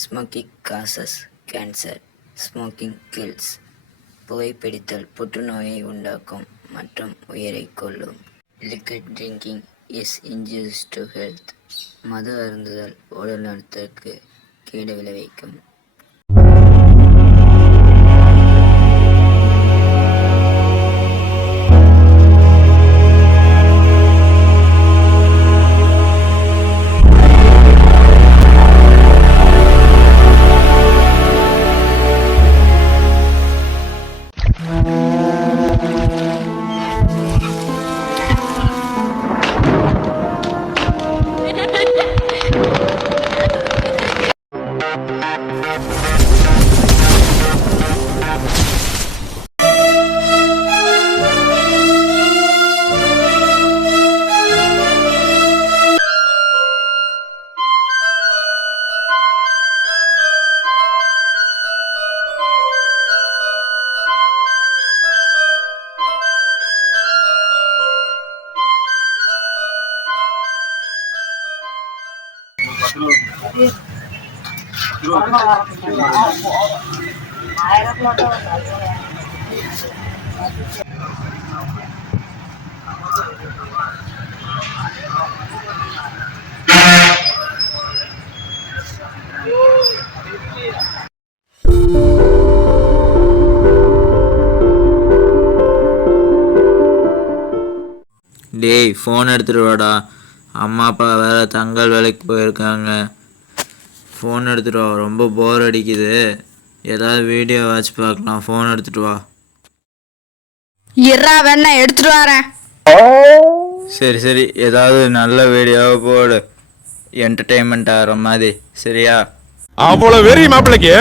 Smoking causes cancer. Smoking kills. புகைப்பிடித்தல் புற்றுநோயை உண்டாக்கும் மற்றும் உயிரைக் கொல்லும். Liquid drinking is injurious to health. மது அருந்துதல் உடல் நலத்திற்கு கேடு விளைவிக்கும். டேய் ஃபோன் எடுத்துகிட்டு வாடா. அம்மா அப்பா வேறு தங்கல் வேலைக்கு போயிருக்காங்க. ஃபோன் எடுத்துகிட்டு வா, ரொம்ப போர் அடிக்குது. ஏதாவது வீடியோ வாட்ச் பார்க்கலாம். ஃபோன் எடுத்துகிட்டு வா. இறா வேணா எடுத்துட்டு வரேன். சரி சரி, ஏதாவது நல்ல வீடியோவை போடு, என்டர்டெயின்மெண்ட் ஆகிற மாதிரி. சரியா? அவ்வளோ வெறி மாப்பிள்ளைக்கு.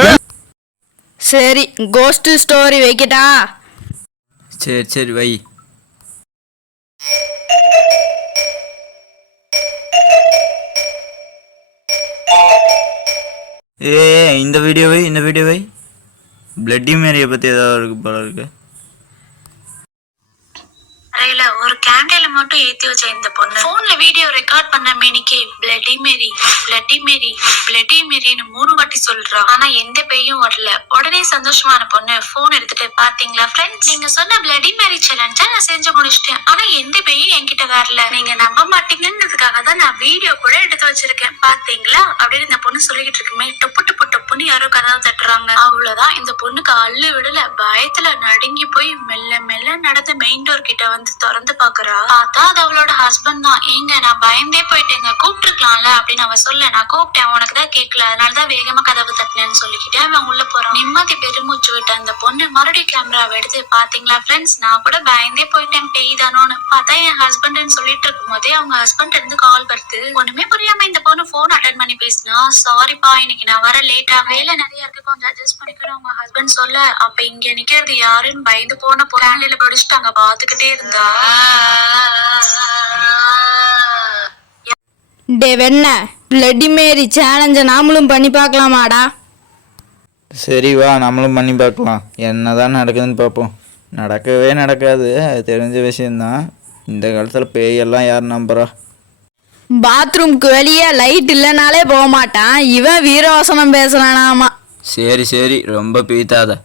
சரி, கோஸ்ட் ஸ்டோரி வைக்கட்டா? சரி சரி வை. இந்த வீடியோவை பிளட்டி மேரியை பற்றி ஏதாவது இருக்கு போல இருக்கு. ஒரு கேண்டில மட்டும் ஏத்தி வச்ச இந்த பொண்ணு போன்ல வீடியோ ரெக்கார்ட் பண்ண மேனிக்கு bloody Mary bloody Mary bloody மேரின்னு 3 வாட்டி சொல்றா. ஆனா எந்த பேயும் வரல. உடனே சந்தோஷமான பொண்ணு போன் எடுத்துட்டு, பாத்தீங்களா ஃப்ரெண்ட்ஸ், நீங்க சொன்ன பிளட்டி மேரி சேலஞ்ச நான் செஞ்சு முடிச்சிட்டேன். ஆனா எந்த பேயும் என்கிட்ட வரல. நீங்க நம்ப மாட்டீங்கன்றதுக்காக தான் நான் வீடியோ கூட எடுத்து வச்சிருக்கேன். பாத்தீங்களா அப்படின்னு இந்த பொண்ணு சொல்லிக்கிட்டு இருக்குமே, டொப்பு டொப்பு டொப்புன்னு யாரோ கதவை தட்டுறாங்க. அவ்வளவுதான், இந்த பொண்ணுக்கு அள்ளு விடல. பயத்துல நடுங்கி போய் மெல்ல மெல்ல நடந்து மெயின் டோர் கிட்ட வந்து திறந்து பாக்குறா. பார்த்தா அது அவளோட ஹஸ்பண்ட் தான். ஏங்க நான் பயந்தே போயிட்டேங்க, கூப்பிட்டுருக்கலாம்ல அப்படின்னு அவ சொல்ல. நான் கூப்பிட்டேன், உனக்கு தான் கேட்கல, அதனாலதான் வேகமா கதவு தட்டினேன்னு சொல்லிக்கிட்டே அவன் உள்ள போறான். நிம்மதி பெருமூச்சு விட்ட அந்த பொண்ணு மறுபடியும் கேமராவை எடுத்து, பாத்தீங்களா ஃப்ரெண்ட்ஸ், நான் கூட பயந்தே போயிட்டேன் பேய் தானோன்னு. பார்த்தா என் ஹஸ்பண்ட்னு சொல்லிட்டு இருக்கும் போதே அவங்க ஹஸ்பண்ட் இருந்து கால் வருது. ஒண்ணுமே புரியாம இந்த பொண்ணு போன் அட்டன் பண்ணி பேசினா, சாரிப்பா இன்னைக்கு நான் வர லேட்டா, வேலை நிறைய இருக்கு, கொஞ்சம் அட்ஜஸ்ட் பண்ணிக்கணும் அவங்க ஹஸ்பண்ட் சொல்ல. அப்ப இங்க நிக்கிறது யாருன்னு பயந்து போன பொருளையில படிச்சுட்டாங்க பாத்துக்கிட்டே இருந்தா. டே வெண்ண, பிளட்டி மேரி சேலஞ்ச நாமளும் பண்ணி பார்க்கலாமாடா? சரி வா, நம்மளும் பண்ணி பார்க்கலாம். என்னதான் நடக்குதுன்னு பார்ப்போம். நடக்கவே நடக்காது, அது தெரிஞ்ச விஷயந்தான். இந்த காலத்தில் பேயெல்லாம் யார் நம்புறா? பாத்ரூம்க்கு வெளியே லைட் இல்லைனாலே போக மாட்டான் இவன். வீரவசனம் பேசுறானாமா. சரி சரி, ரொம்ப பீத்தாத.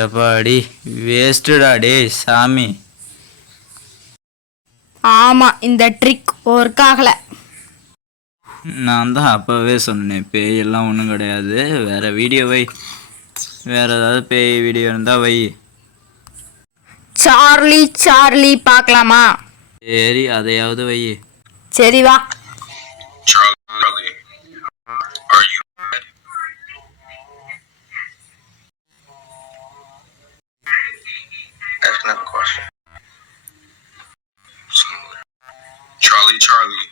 எப்பாடி வேஸ்ட்டுடா டே சாமி. ஆமா, இந்த ட்ரிக் ஒர்க் ஆகல. நான் தான் அப்போவே சொன்னேன், பேயெல்லாம் ஒன்றும் கிடையாது. வேறு வீடியோ வை, வேறு ஏதாவது பேய் வீடியோ இருந்தால் வை. சார்லி சார்லி பார்க்கலாமா? சரி, அதையாவது வை. சரி வா. Charlie, are you mad? Ask another question. Charlie,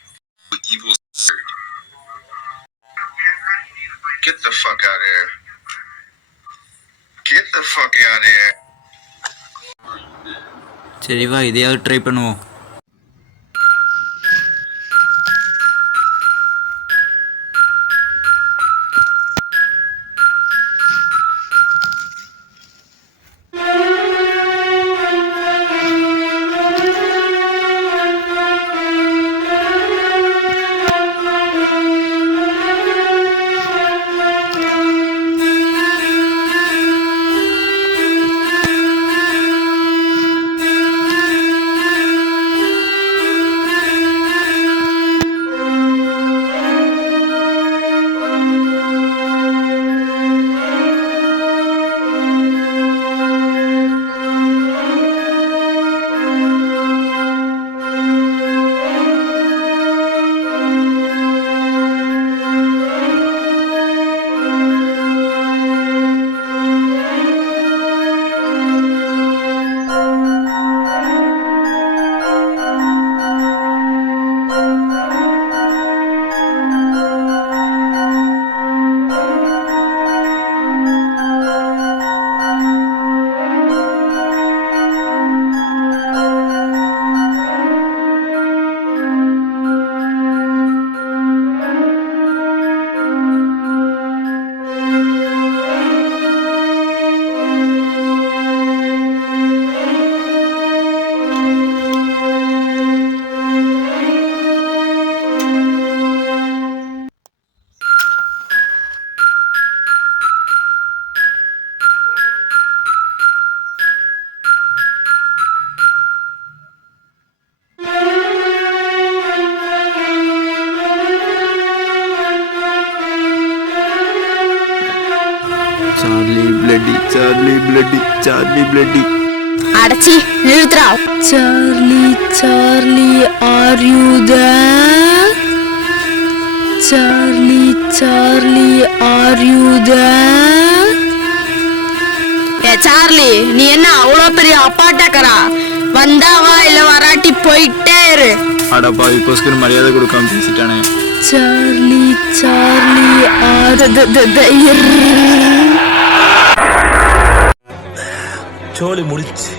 the evil spirit. Get the fuck out of here. Get the fuck out of here. சரி வா இதையாவது ட்ரை பண்ணுவோம். Charlie bloody. அடச்சி நிறுத்துறா. Charlie Charlie are you there? Charlie Charlie are you there? ஏ Charlie, நீ என்ன அவ்வளோ பெரிய அப்பாட்டக்கரா? வந்தா வா, இல்ல வராட்டி போயிட்டே இரு. அடப்பா இப்போஸ்க்கு மரியாதை கொடுக்காம பேசிட்டானே. சார்லி சார்லி ஆர் சோலி முடிச்சு.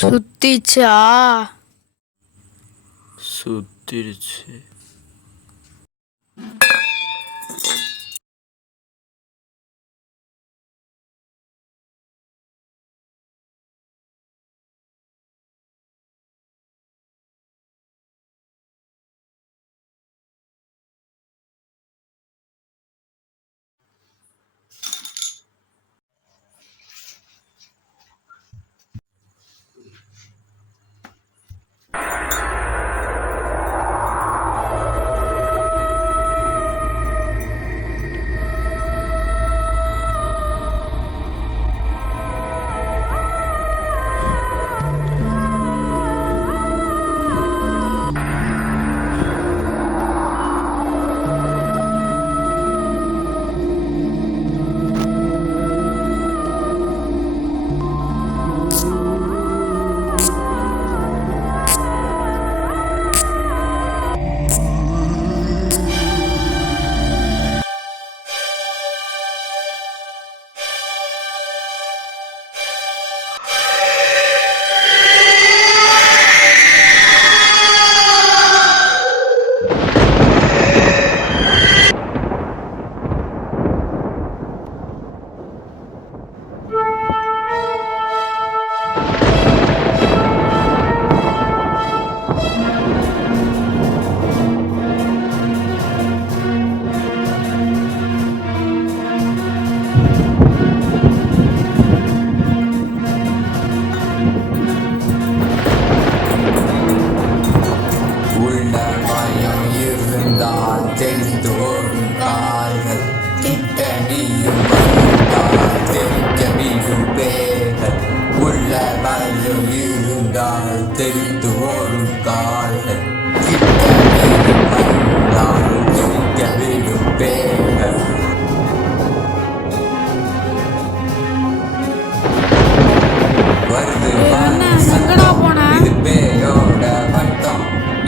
சுத்திச்சா? சுத்திருச்சு.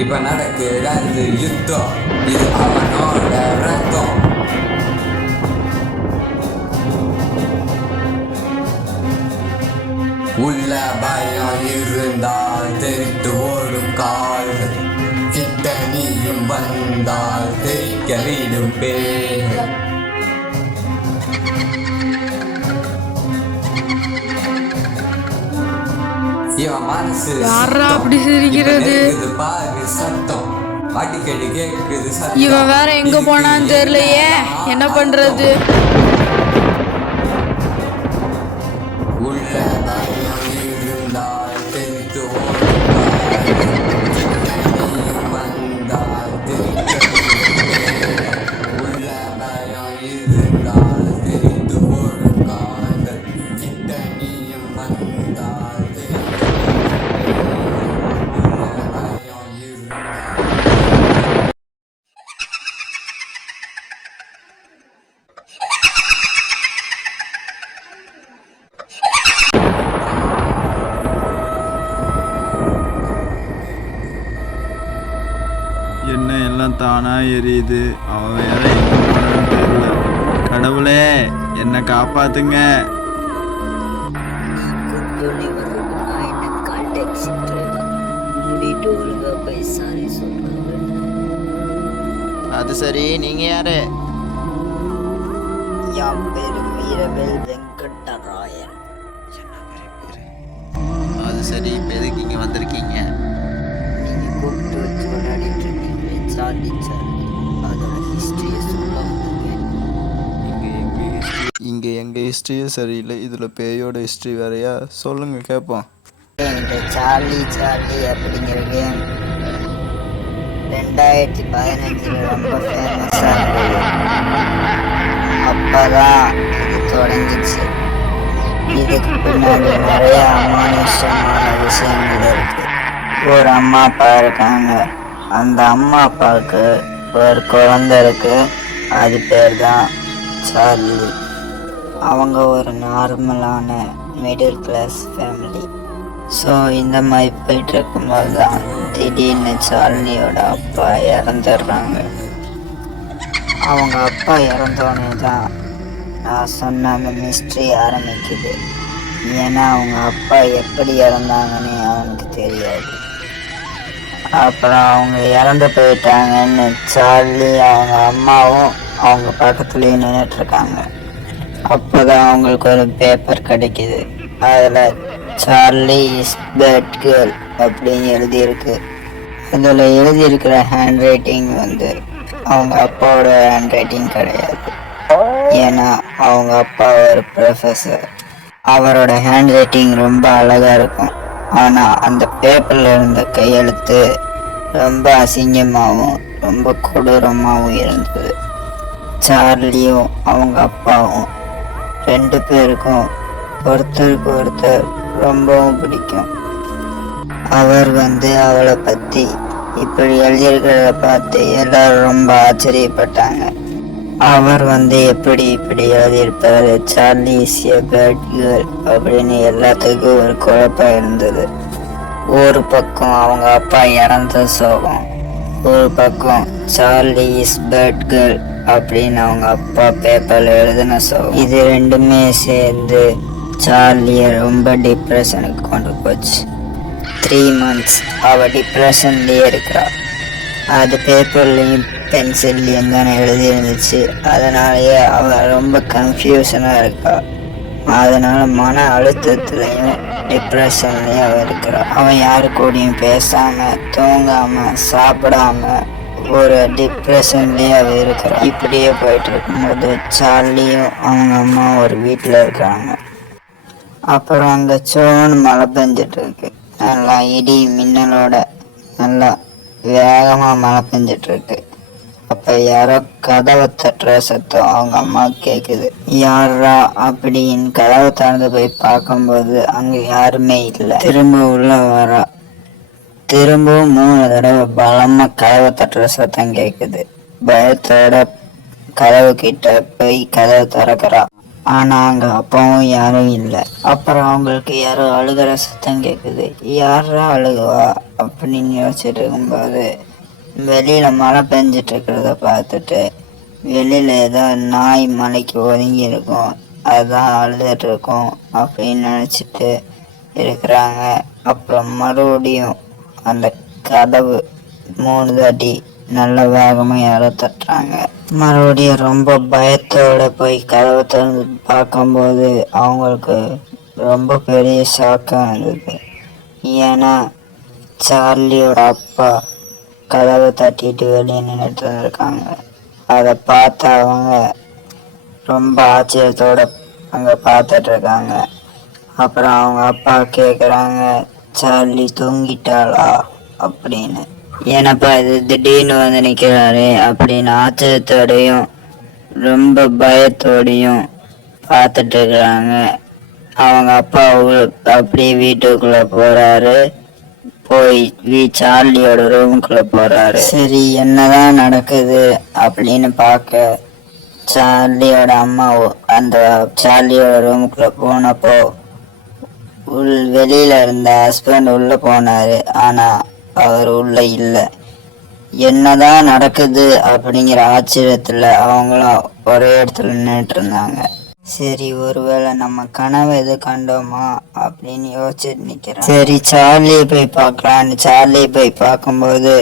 இப்ப நடக்குது யுத்தம், இது அவனோட ரத்தம். உள்ள பயம் இருந்தால் தெரித்து ஓடும் கால், கிட்ட நீயும் வந்தால் தெரிக்க வீடும் பேர். இவன் மனசு யாரா அப்படி சிரிக்கிறது? பாரு சத்தம், அடிக்கடி கேக்குது சத்தம். இவன் வேற எங்க போனான்னு தெரியலையே, என்ன பண்றது? உள்ள பயம் இருந்தால் தெரித்து ஓடும் வந்தால் தெரிக்க வீடும் பேர். உள்ள பயம் இருந்தால் தெரித்து ஓடும் கால்கள், கிட்ட நீயும் வந்தால் தெரிக்க உள்ள பயம் இருந்தால். என்ன எல்லாம் தானா எரியுது. அவன் வேற எங்க போனான்னு தெரியல. கடவுளே என்னை காப்பாத்துங்க. கூப்பிட்டோன்னே வர்றதுக்கு நான் என்ன கான்டாக்ட் சென்டரா? வீட்டு ஒழுங்கா போய் சாரி சொல்றாங்க. அது சரி, நீங்க யாரு? என் பேரு வீரவேல் வெங்கடராயன். அது சரி, இப்போ எதுக்கு இங்கே வந்திருக்கீங்க? நீங்க கூப்பிட்டு வச்சு விளையாடிட்டு இருக்கீங்களே சார்லி சார்லி, அதோட ஹிஸ்டரியை சொல்ல வந்திருக்கேன். இங்கே எங்கள் ஹிஸ்ட்ரியே சரியில்லை, இதில் பேயோட ஹிஸ்ட்ரி வேறையா? சொல்லுங்கள் கேட்போம். இந்த சார்லி சார்லி அப்படிங்கிற கேம் 2015 ரொம்ப ஃபேமஸாக இருந்தது. அப்போதான் இது தொடங்கிச்சு. இதுக்கு பின்னாடி நிறைய அமானுஷமான விஷயங்கள் இருக்கு. ஒரு அம்மா அப்பா இருக்காங்க. அந்த அம்மா அப்பாவுக்கு ஒரு குழந்தை இருக்கு. அது பேர் தான் சார்லி. அவங்க ஒரு நார்மலான மிடில் கிளாஸ் ஃபேமிலி. ஸோ இந்த மாதிரி போயிட்டு இருக்கும்போது தான் திடீர்னு சார்லியோட அப்பா இறந்துடுறாங்க. அவங்க அப்பா இறந்தோடனே தான் நான் சொன்ன அந்த மிஸ்ட்ரி ஆரம்பிக்குது. ஏன்னா அவங்க அப்பா எப்படி இறந்தாங்கன்னு அவனுக்கு தெரியாது. அப்புறம் அவங்க இறந்து போயிட்டாங்கன்னு சார்லி அவங்க அம்மாவும் அவங்க பக்கத்துலேயே நின்றுட்டுருக்காங்க. அப்போ தான் அவங்களுக்கு ஒரு பேப்பர் கிடைக்கிது. அதில் சார்லி இஸ் பேட் கேர்ள் அப்படின்னு எழுதியிருக்கு. அதில் எழுதியிருக்கிற ஹேண்ட் ரைட்டிங் அவங்க அப்பாவோட ஹேண்ட் ரைட்டிங் கிடையாது. ஏன்னா அவங்க அப்பா ஒரு ப்ரொஃபஸர். அவரோட ஹேண்ட் ரைட்டிங் ரொம்ப அழகாக இருக்கும். ஆனால் அந்த பேப்பரில் இருந்த கையெழுத்து ரொம்ப அசிங்கமாகவும் ரொம்ப கொடூரமாகவும் இருந்தது. சார்லியும் அவங்க அப்பாவும் 2 பேருக்கும் ஒருத்தருக்கு ஒருத்தர் ரொம்பவும் பிடிக்கும். அவர் அவளை பற்றி இப்படி எழுதியிருக்கிறத பார்த்து எல்லாரும் ரொம்ப ஆச்சரியப்பட்டாங்க. அவர் எப்படி இப்படி எழுதியிருப்பாரு, Charlie is a bad girl அப்படின்னு எல்லாத்துக்கும் ஒரு குழப்பம் இருந்தது. ஒரு பக்கம் அவங்க அப்பா இறந்த சோகம், ஒரு பக்கம் சார்லி இஸ் பேட் கேர்ள் அப்படின்னு அவங்க அப்பா பேப்பரில் எழுதின சோகம். இது ரெண்டுமே சேர்ந்து சார்லியை ரொம்ப டிப்ரெஷனுக்கு கொண்டு போச்சு. 3 months அவள் டிப்ரெஷன்லேயே இருக்கிறா. அது பேப்பர்லேயும் பென்சில்லையும் தானே எழுதி இருந்துச்சு. அதனாலேயே அவள் ரொம்ப கன்ஃபியூஷனாக இருக்கா. அதனால மன அழுத்தத்துலையும் டிப்ரெஷன்லையும் அவள் இருக்கிறா. அவன் யாரு கூடயும் பேசாமல் தூங்காமல் சாப்பிடாம ஒரு டிப்ரெஷன்லேயே அவள் இருக்கிறா. இப்படியே போயிட்டு இருக்கும்போது சார்லியும் அவங்க அம்மா ஒரு வீட்டில் இருக்கிறாங்க. அப்புறம் அங்கே சோன்னு மழை பெஞ்சிட்டு இருக்கு. நல்லா இடி மின்னலோட நல்லா வேகமாக மழை பெஞ்சிட்ருக்கு. அப்போ யாரோ கதவை தட்டுற சத்தம் அவங்க அம்மா கேட்குது. யாரா அப்படின்னு கதவை திறந்து போய் பார்க்கும்போது அங்கே யாருமே இல்லை. திரும்ப உள்ள வரா. திரும்பவும் 3 தடவை பலமாக கதவை தட்டுற சத்தம் கேட்குது. பயத்தோட கதவு கிட்ட போய் கதவை திறக்கிறா. ஆனால் அங்கே அப்பவும் யாரும் இல்லை. அப்புறம் அவங்களுக்கு யாரோ அழுகிற சத்தம் கேட்குது. யாரா அழுகுவா அப்படின்னு யோசிச்சுட்டு இருக்கும்போது வெளியில் மழை பெஞ்சிட்டு இருக்கிறத பார்த்துட்டு வெளியில் ஏதோ நாய் மலைக்கு ஒதுங்கி இருக்கும், அதுதான் அழுதுட்டு இருக்கும் அப்படின்னு நினச்சிட்டு இருக்கிறாங்க. அப்புறம் மறுபடியும் அந்த கதவு 3 தாட்டி நல்ல வேகமாக யாரோ தட்டுறாங்க. மறுபடியும் ரொம்ப பயத்தோட போய் கதவை திறந்து பார்க்கும்போது அவங்களுக்கு ரொம்ப பெரிய ஷாக்காக இருந்தது. ஏன்னா சார்லியோட அப்பா கதவை தட்டிட்டு வெளியே நின்றுட்டு இருந்திருக்காங்க. அதை பார்த்து அவங்க ரொம்ப ஆச்சரியத்தோட அங்கே பார்த்துட்டு இருக்காங்க. அப்புறம் அவங்க அப்பா கேட்குறாங்க, சார்லி தூங்கிட்டாளா அப்படின்னு. ஏன்னப்பா இது திடீர்னு வந்து நிற்கிறாரு அப்படின்னு ஆச்சரியத்தோடையும் ரொம்ப பயத்தோடையும் பார்த்துட்டு இருக்கிறாங்க. அவங்க அப்பா அப்படியே வீட்டுக்குள்ளே போகிறாரு. போய் சார்லியோட ரூமுக்குள்ளே போகிறாரு. சரி என்னதான் நடக்குது அப்படின்னு பார்க்க சார்லியோட அம்மா அந்த சார்லியோட ரூமுக்குள்ளே போனப்போ வெளியில இருந்த ஹஸ்பண்ட் உள்ள போனாரு. ஆனா அவர் உள்ள இல்லை. என்னதான் நடக்குது அப்படிங்கிற ஆச்சரியத்துல அவங்களும் ஒரே இடத்துல நின்றுட்டு இருந்தாங்க. சரி ஒருவேளை நம்ம கனவு எது கண்டோமா அப்படின்னு யோசிச்சுட்டு நிக்கிறேன். சரி சார்லியை போய் பார்க்கலான்னு சார்லியை போய் பார்க்கும்போது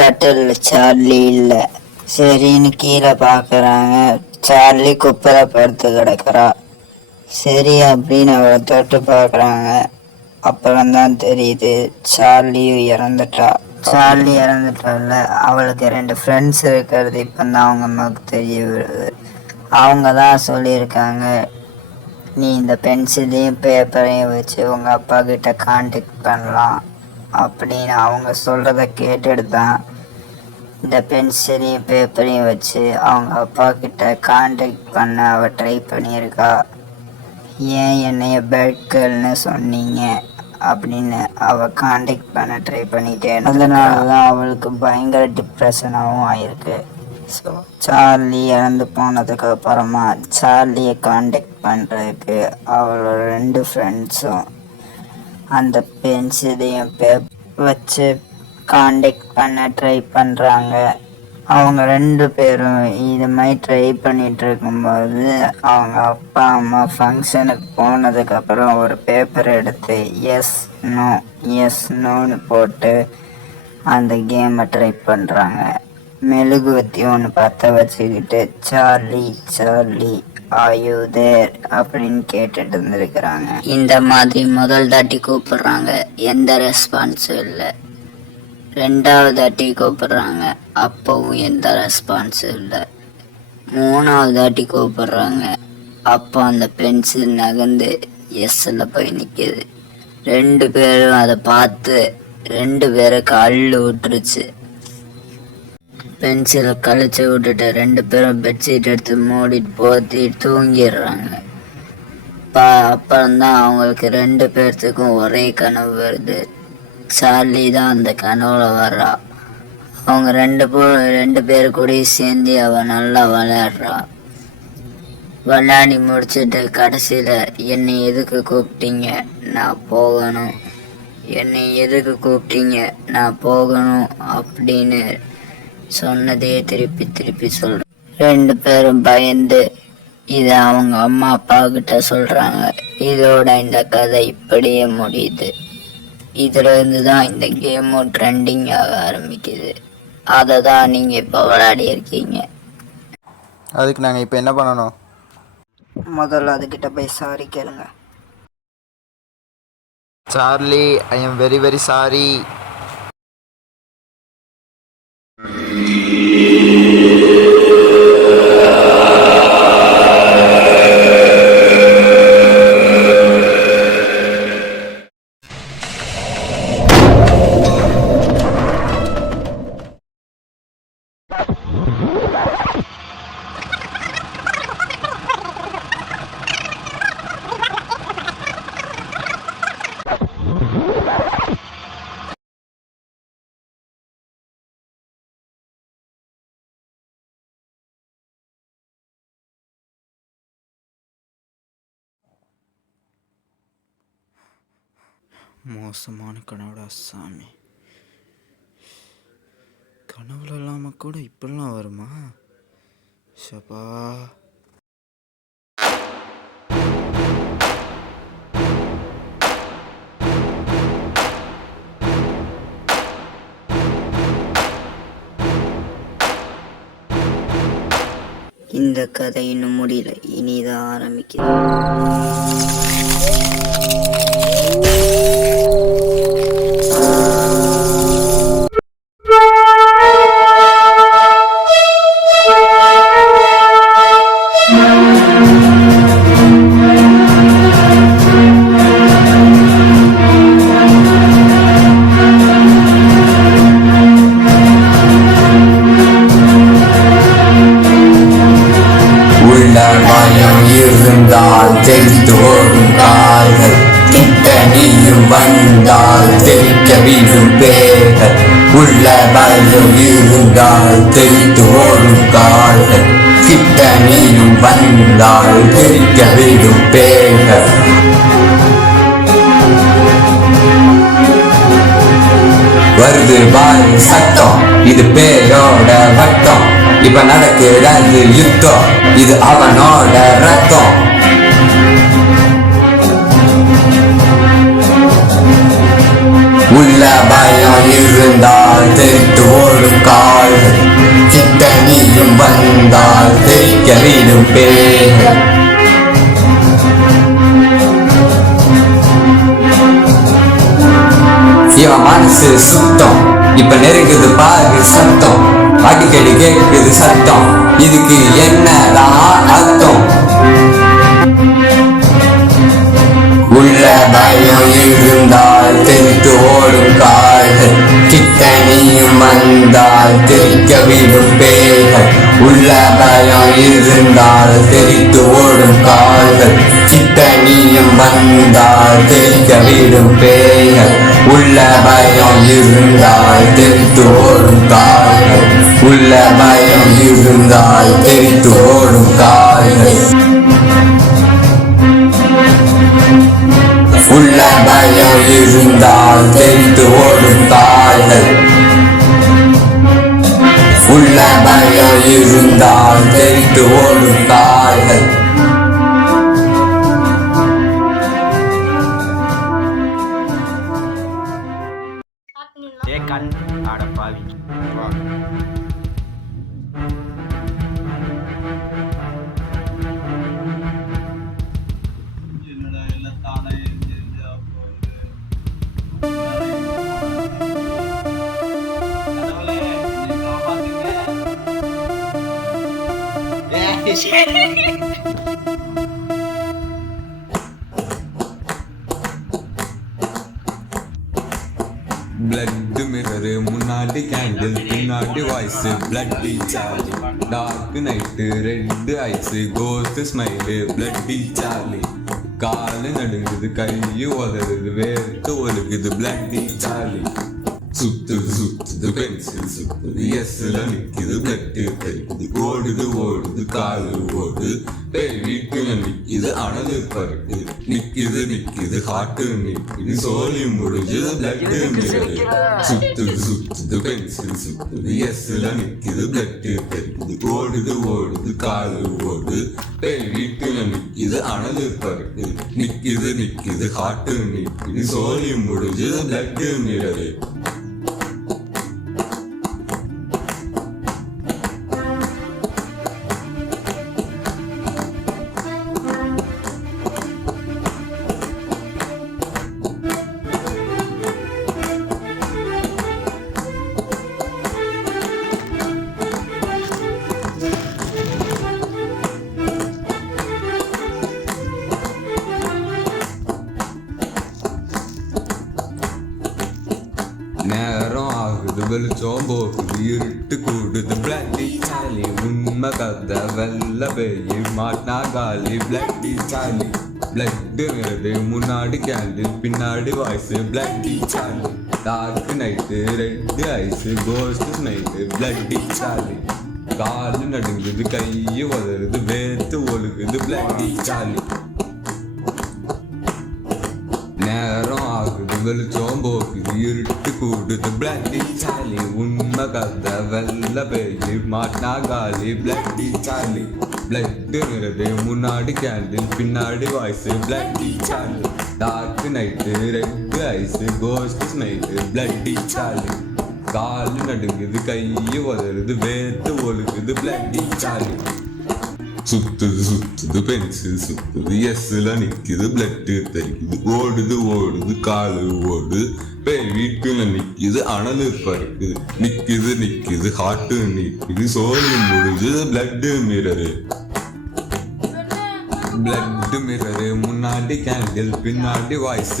கட்டில் சார்லி இல்லை. சரின்னு கீழே பார்க்குறாங்க. சார்லி குப்பரை படுத்து கிடக்குறா. சரி அப்படின்னு அவளை தொட்டு பார்க்குறாங்க. அப்புறம்தான் தெரியுது சார்லியும் இறந்துட்டா. சார்லி இறந்துட்டால அவளுக்கு 2 ஃப்ரெண்ட்ஸ் இருக்கிறது இப்போ தான் அவங்க அம்மாவுக்கு தெரிய வருது. அவங்க தான் சொல்லியிருக்காங்க, நீ இந்த பென்சிலையும் பேப்பரையும் வச்சு உங்கள் அப்பா கிட்ட கான்டாக்ட் பண்ணலாம் அப்படின்னு. அவங்க சொல்கிறத கேட்டுட்டு தான் இந்த பென்சிலையும் பேப்பரையும் வச்சு அவங்க அப்பா கிட்ட கான்டாக்ட் பண்ண அவள் ட்ரை பண்ணியிருக்கா. ஏன் என்னைய பேட் கேர்ள்னு சொன்னீங்க அப்படின்னு அவள் கான்டாக்ட் பண்ண ட்ரை பண்ணிட்டேன். அதனால தான் அவளுக்கு பயங்கர டிப்ரெஷனாகவும் ஆயிருக்கு. ஸோ சார்லி இறந்து போனதுக்கு அப்புறமா சார்லியை கான்டாக்ட் பண்ணுறதுக்கு அவளோட 2 ஃப்ரெண்ட்ஸும் அந்த பென்சிலையும் வச்சு கான்டாக்ட் பண்ண ட்ரை பண்ணுறாங்க. அவங்க 2 பேரும் இது மாதிரி ட்ரை பண்ணிட்டு இருக்கும்போது அவங்க அப்பா அம்மா ஃபங்க்ஷனுக்கு போனதுக்கப்புறம் ஒரு பேப்பர் எடுத்து எஸ் நோன்னு போட்டு அந்த கேமை ட்ரை பண்ணுறாங்க. மெழுகுவத்தி ஒன்று பற்ற வச்சுக்கிட்டு சார்லி ஆயுதேர் அப்படின்னு கேட்டுட்டு இருந்திருக்கிறாங்க. இந்த மாதிரி முதல் தாட்டி கூப்பிடுறாங்க, எந்த ரெஸ்பான்ஸும் இல்லை. 2வது தாட்டி கூப்பிடுறாங்க, அப்பவும் எந்த ரெஸ்பான்ஸும் இல்லை. 3வது தாட்டி கூப்பிடுறாங்க, அப்போ அந்த பென்சில் நகர்ந்து எஸ்ஸில் போய் நிற்கிது. 2 பேரும் அதை பார்த்து 2 பேருக்கு அள்ளு விட்டுருச்சு. பென்சிலை கழிச்சு விட்டுட்டு 2 பேரும் பெட்ஷீட் எடுத்து மூடிட்டு போத்தி தூங்கிடுறாங்க. அப்புறம்தான் அவங்களுக்கு 2 பேர்த்துக்கும் ஒரே கனவு வருது. சார்லி தான் அந்த கனவுல வர்றா. அவங்க 2 பேர் கூட சேர்ந்து அவள் நல்லா விளையாடுறா. விளையாடி முடிச்சுட்டு கடைசியில் என்னை எதுக்கு கூப்பிட்டீங்க, நான் போகணும், என்னை எதுக்கு கூப்பிட்டீங்க, நான் போகணும் அப்படின்னு சொன்னதே திருப்பி சொல்கிறேன். 2 பேரும் பயந்து இதை அவங்க அம்மா அப்பா கிட்ட சொல்கிறாங்க. இதோட இந்த கதை இப்படியே முடியுது. இதுல இருந்து தான் இந்த கேமும் ட்ரெண்டிங் ஆக ஆரம்பிக்குது. அதை தான் நீங்கள் இப்போ விளையாடி இருக்கீங்க. அதுக்கு நாங்கள் இப்போ என்ன பண்ணணும்? முதல்ல அதுக்கிட்ட போய் சாரி கேளுங்க. Charlie, I am very very sorry. மோசமான கனவுடா சாமி. கனவுல இல்லாம கூட இப்படிலாம் வருமா? ஷபா. இந்த கதை இன்னும் முடியல, இனிதான் ஆரம்பிக்குது. பயம் இருந்தால் தெரிந்து ஓடும் கால்கள், கிட்ட நீயும் வந்தால் தெரிக்க விடும் பேர்கள். உள்ள பயம் இருந்தால் தெரிந்து ஓடும் கால்கள், கிட்ட நீயும் வந்தால் தெரிக்க விடும் பேர்கள். வருது பாரு சட்டம், இது பேரோட வட்டம். இப்ப நடக்கிறது யுத்தம், இது அவனோட ரத்தம். உள்ள பயம் இருந்தால் தெரித்து ஓடும் கால்கள், கிட்ட நீயும் வந்தால் தெரிக்க விடும் பேர்கள். இவன் மனசு சுத்தம், இப்ப நெருங்குது பாரு சத்தம். அடிக்கடி கேட்குது சத்தம், இதுக்கு என்னதான் அர்த்தம்? உள்ள பயம் இருந்தால் தெரித்து ஓடும் கால்கள், கிட்ட நீயும் வந்தால் தெரிக்க விடும் பேர்கள். உள்ள பயம் இருந்தால் தெரித்து ஓடும் கால்கள், கிட்ட நீயும் வந்தால் தெரிக்க விடும் பேர்கள். உள்ள பயம் இருந்தால் தெரித்து ஓடும் கால்கள், உள்ள பயம் இருந்தால் தெரித்து ஓடும் கால்கள். உள்ள பயம் இருந்தால் தெரித்து ஓடும் கால்கள், உள்ள பயம் இருந்தால் தெரித்து ஓடும் கால்கள். கண் ஆட பாவி. பிளட் மிரரு முன்னாடி கேண்டில் பின்னாடி voice bloody Charlie. Dark night red eyes ghost smile bloody Charlie. காலு நடுங்குது கையு உதறுது வேர்த்து ஒழுகுது பிளட்டி சார்லி. சுத்துது சுத்துது பென்சில் சுத்துது எஸ்ல நிக்குது பிளட்டு தெரிக்குது. ஓடுது ஓடுது காலு ஓடுது பேய் வீட்டுல நிக்குது அனது பருக்கு. நிக்குது நிக்குது ஹாட்டு நிக்குது சோலி முடிஞ்சது பிளட்டு மிரரு. சுத்துது சுத்துது பென்சில் சுத்துது எஸ்ல நிக்குது பிளட்டு தெரிக்குது. ஓடுது ஓடுது காலு ஓடுது பேய் வீட்டுல நிக்குது அனது பருக்கு. நிக்குது நிக்குது ஹாட்டு நிக்குது சோலி முடிஞ்சது பிளட்டு மிரரு. நேரம் ஆகுது வெளிச்சம் போகுது இருட்டு கூடுது பிளட்டி சாலி. உண்மை கதை வெள்ள பேய் மாட்டினா காலி பிளட்டி சாலி. பிளட் வருது முன்னாடி கேண்டில் பின்னாடி voice bloody Sally. Dark night red eyes ghost smile bloody Sally. காலு நடுங்குது கையு உதறுது வேர்த்து ஒழுகுது பிளட்டி சாலி. நேரம் ஆகுது வெளிச்சம் போக்குது இருட்டு கூடுது பிளட்டி சார்லி உண்மை கதை வெள்ள பேய் மாட்டினா காலி பிளட்டி சார்லி பிளட்டுங்கிறது முன்னாடி கேண்டில் பின்னாடி voice bloody Charlie dark night red eyes ghost smile bloody Charlie காலு நடுங்குது கையை உதறுது வேர்த்து ஒழுகுது பிளட்டி சார்லி சுத்துது பென்சில் சுத்துது எஸ்ல நிக்குது பிளட்டு தெரிக்குது ஓடுது காலு ஓடுது பேய் வீட்டுல நிக்குது அனலு பறக்குது நிக்குது ஹார்ட்டு நிக்குது சோறு முடிஞ்சது பிளட்டு மிரரு முன்னாடி கேண்டில் பின்னாடி வாய்ஸ்